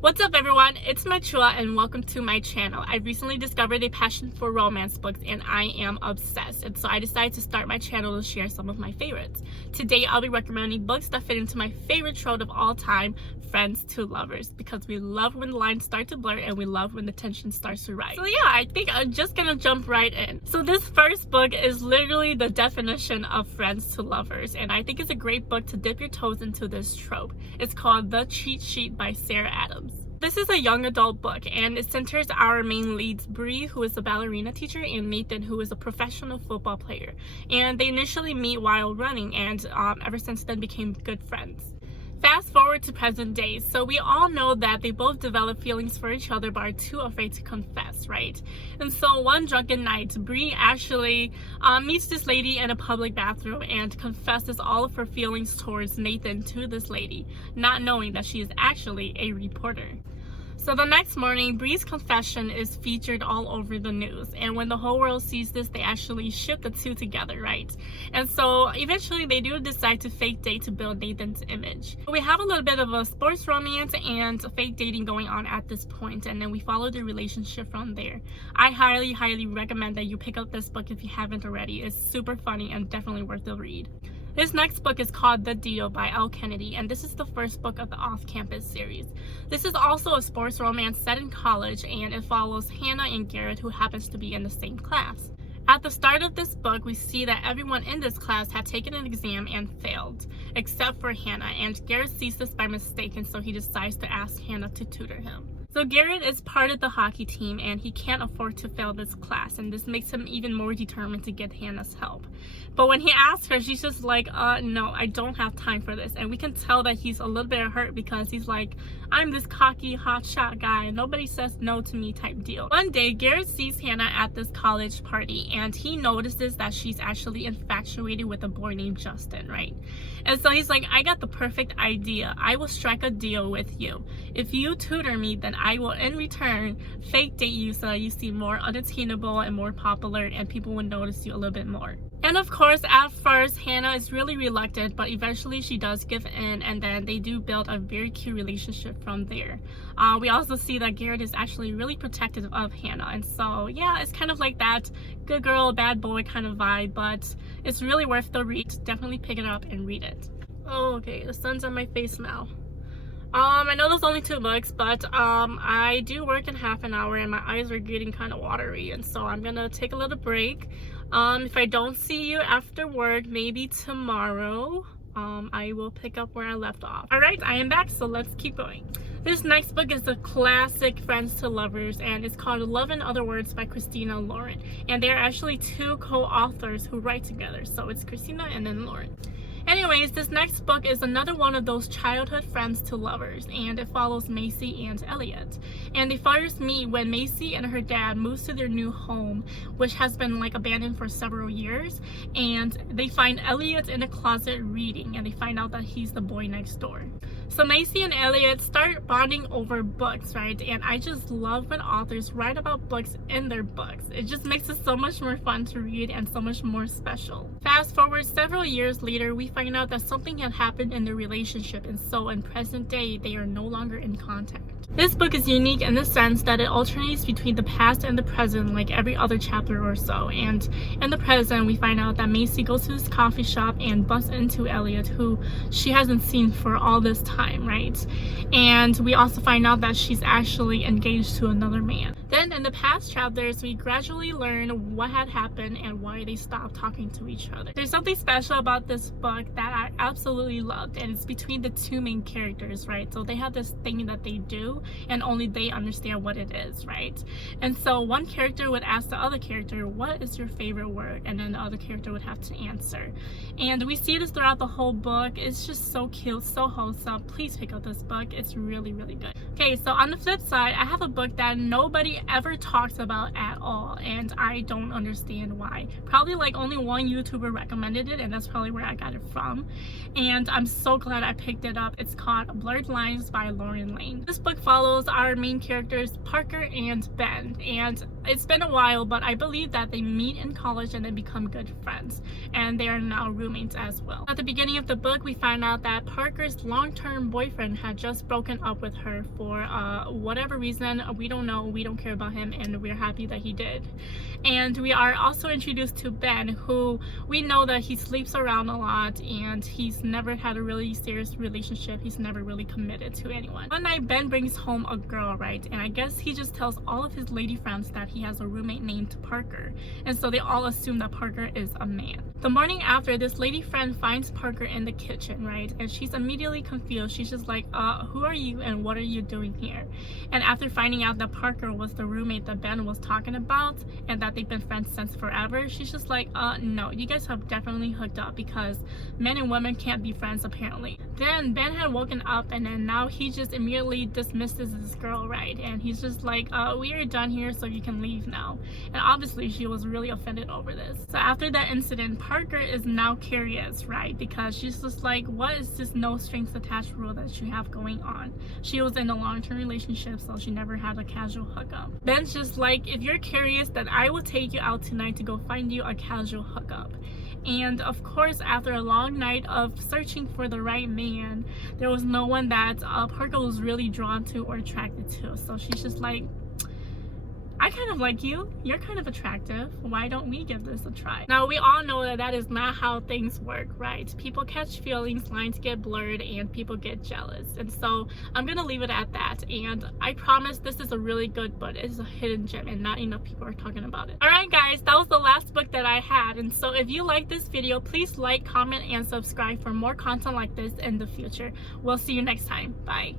What's up everyone, it's Machua and welcome to my channel. I recently discovered a passion for romance books and I am obsessed, and so I decided to start my channel to share some of my favorites. Today I'll be recommending books that fit into my favorite trope of all time, friends to lovers, because we love when the lines start to blur and we love when the tension starts to rise. So yeah, I think I'm just gonna jump right in. So this first book is literally the definition of friends to lovers, and I think it's a great book to dip your toes into this trope. It's called The Cheat Sheet by Sarah Adams. This is a young adult book and it centers our main leads, Bree, who is a ballerina teacher, and Nathan, who is a professional football player. And they initially meet while running and ever since then became good friends. Fast forward to present day, so we all know that they both develop feelings for each other but are too afraid to confess, right? And so one drunken night, Bree actually meets this lady in a public bathroom and confesses all of her feelings towards Nathan to this lady, not knowing that she is actually a reporter. So the next morning, Bree's confession is featured all over the news, and when the whole world sees this, they actually ship the two together, right? And so eventually they do decide to fake date to build Nathan's image. We have a little bit of a sports romance and fake dating going on at this point, and then we follow the relationship from there. I highly recommend that you pick up this book if you haven't already. It's super funny and definitely worth the read. This next book is called The Deal by Elle Kennedy, and this is the first book of the Off-Campus series. This is also a sports romance set in college, and it follows Hannah and Garrett, who happens to be in the same class. At the start of this book, we see that everyone in this class had taken an exam and failed, except for Hannah, and Garrett sees this by mistake, and so he decides to ask Hannah to tutor him. So Garrett is part of the hockey team and he can't afford to fail this class, and this makes him even more determined to get Hannah's help. But when he asks her, she's just like, no, I don't have time for this. And we can tell that he's a little bit hurt because he's like, I'm this cocky hotshot guy and nobody says no to me type deal. One day, Garrett sees Hannah at this college party and he notices that she's actually infatuated with a boy named Justin, right? And so he's like, I got the perfect idea. I will strike a deal with you. If you tutor me, then I will in return fake date you so that you seem more unattainable and more popular and people will notice you a little bit more. And of course, at first, Hannah is really reluctant, but eventually she does give in, and then they do build a very cute relationship from there. We also see that Garrett is actually really protective of Hannah, and so yeah, it's kind of like that good girl, bad boy kind of vibe, but it's really worth the read. Definitely pick it up and read it. Oh, okay, the sun's on my face now. I know there's only 2 books, but I do work in half an hour and my eyes are getting kind of watery, and so I'm gonna take a little break. If I don't see you after work, maybe tomorrow, I will pick up where I left off. Alright, I am back, so let's keep going. This next book is a classic Friends to Lovers, and it's called Love in Other Words by Christina Lauren. And they're actually 2 co-authors who write together, so it's Christina and then Lauren. Anyways, this next book is another one of those childhood friends to lovers, and it follows Macy and Elliot. And they first meet when Macy and her dad moves to their new home, which has been like abandoned for several years, and they find Elliot in a closet reading, and they find out that he's the boy next door. So Macy and Elliot start bonding over books, right? And I just love when authors write about books in their books. It just makes it so much more fun to read and so much more special. Fast forward several years later, we find out that something had happened in their relationship, and so in present day, they are no longer in contact. This book is unique in the sense that it alternates between the past and the present like every other chapter or so, and in the present we find out that Macy goes to this coffee shop and bumps into Elliot, who she hasn't seen for all this time, right? And we also find out that she's actually engaged to another man. Then in the past chapters, we gradually learn what had happened and why they stopped talking to each other. There's something special about this book that I absolutely loved, and it's between the 2 main characters, right? So they have this thing that they do and only they understand what it is, right? And so one character would ask the other character, what is your favorite word? And then the other character would have to answer. And we see this throughout the whole book. It's just so cute, so wholesome. Please pick up this book. It's really good. Okay, so on the flip side, I have a book that nobody ever talks about at all, and I don't understand why. Probably like only one YouTuber recommended it, and that's probably where I got it from. And I'm so glad I picked it up. It's called Blurred Lines by Lauren Lane. This book follows our main characters Parker and Ben, and it's been a while, but I believe that they meet in college and then become good friends, and they are now roommates as well. At the beginning of the book, we find out that Parker's long-term long-term boyfriend had just broken up with her for whatever reason. We don't know, we don't care about him, and we're happy that he did. And we are also introduced to Ben, who we know that he sleeps around a lot and he's never had a really serious relationship. He's never really committed to anyone. One night Ben brings home a girl, right? And I guess he just tells all of his lady friends that he has a roommate named Parker, and so they all assume that Parker is a man. The morning after, this lady friend finds Parker in the kitchen, right? And she's immediately confused. She's just like, who are you and what are you doing here? And after finding out that Parker was the roommate that Ben was talking about and that they've been friends since forever, she's just like, no, you guys have definitely hooked up, because men and women can't be friends apparently. Then Ben had woken up, and then now he just immediately dismisses this girl, right? And he's just like, we are done here, so you can leave now. And obviously she was really offended over this. So after that incident, Parker is now curious, right? Because she's just like, what is this no strings attached rule that you have going on? She was in a long-term relationship, so she never had a casual hookup. Ben's just like, if you're curious, then I will take you out tonight to go find you a casual hookup. And of course, after a long night of searching for the right man, there was no one that Parker was really drawn to or attracted to. So she's just like, I kind of like you. You're kind of attractive. Why don't we give this a try? Now, we all know that that is not how things work, right? People catch feelings, lines get blurred, and people get jealous. And so I'm gonna leave it at that. And I promise this is a really good book. It's a hidden gem and not enough people are talking about it. Alright guys, that was the last book that I had. And so if you like this video, please like, comment, and subscribe for more content like this in the future. We'll see you next time. Bye.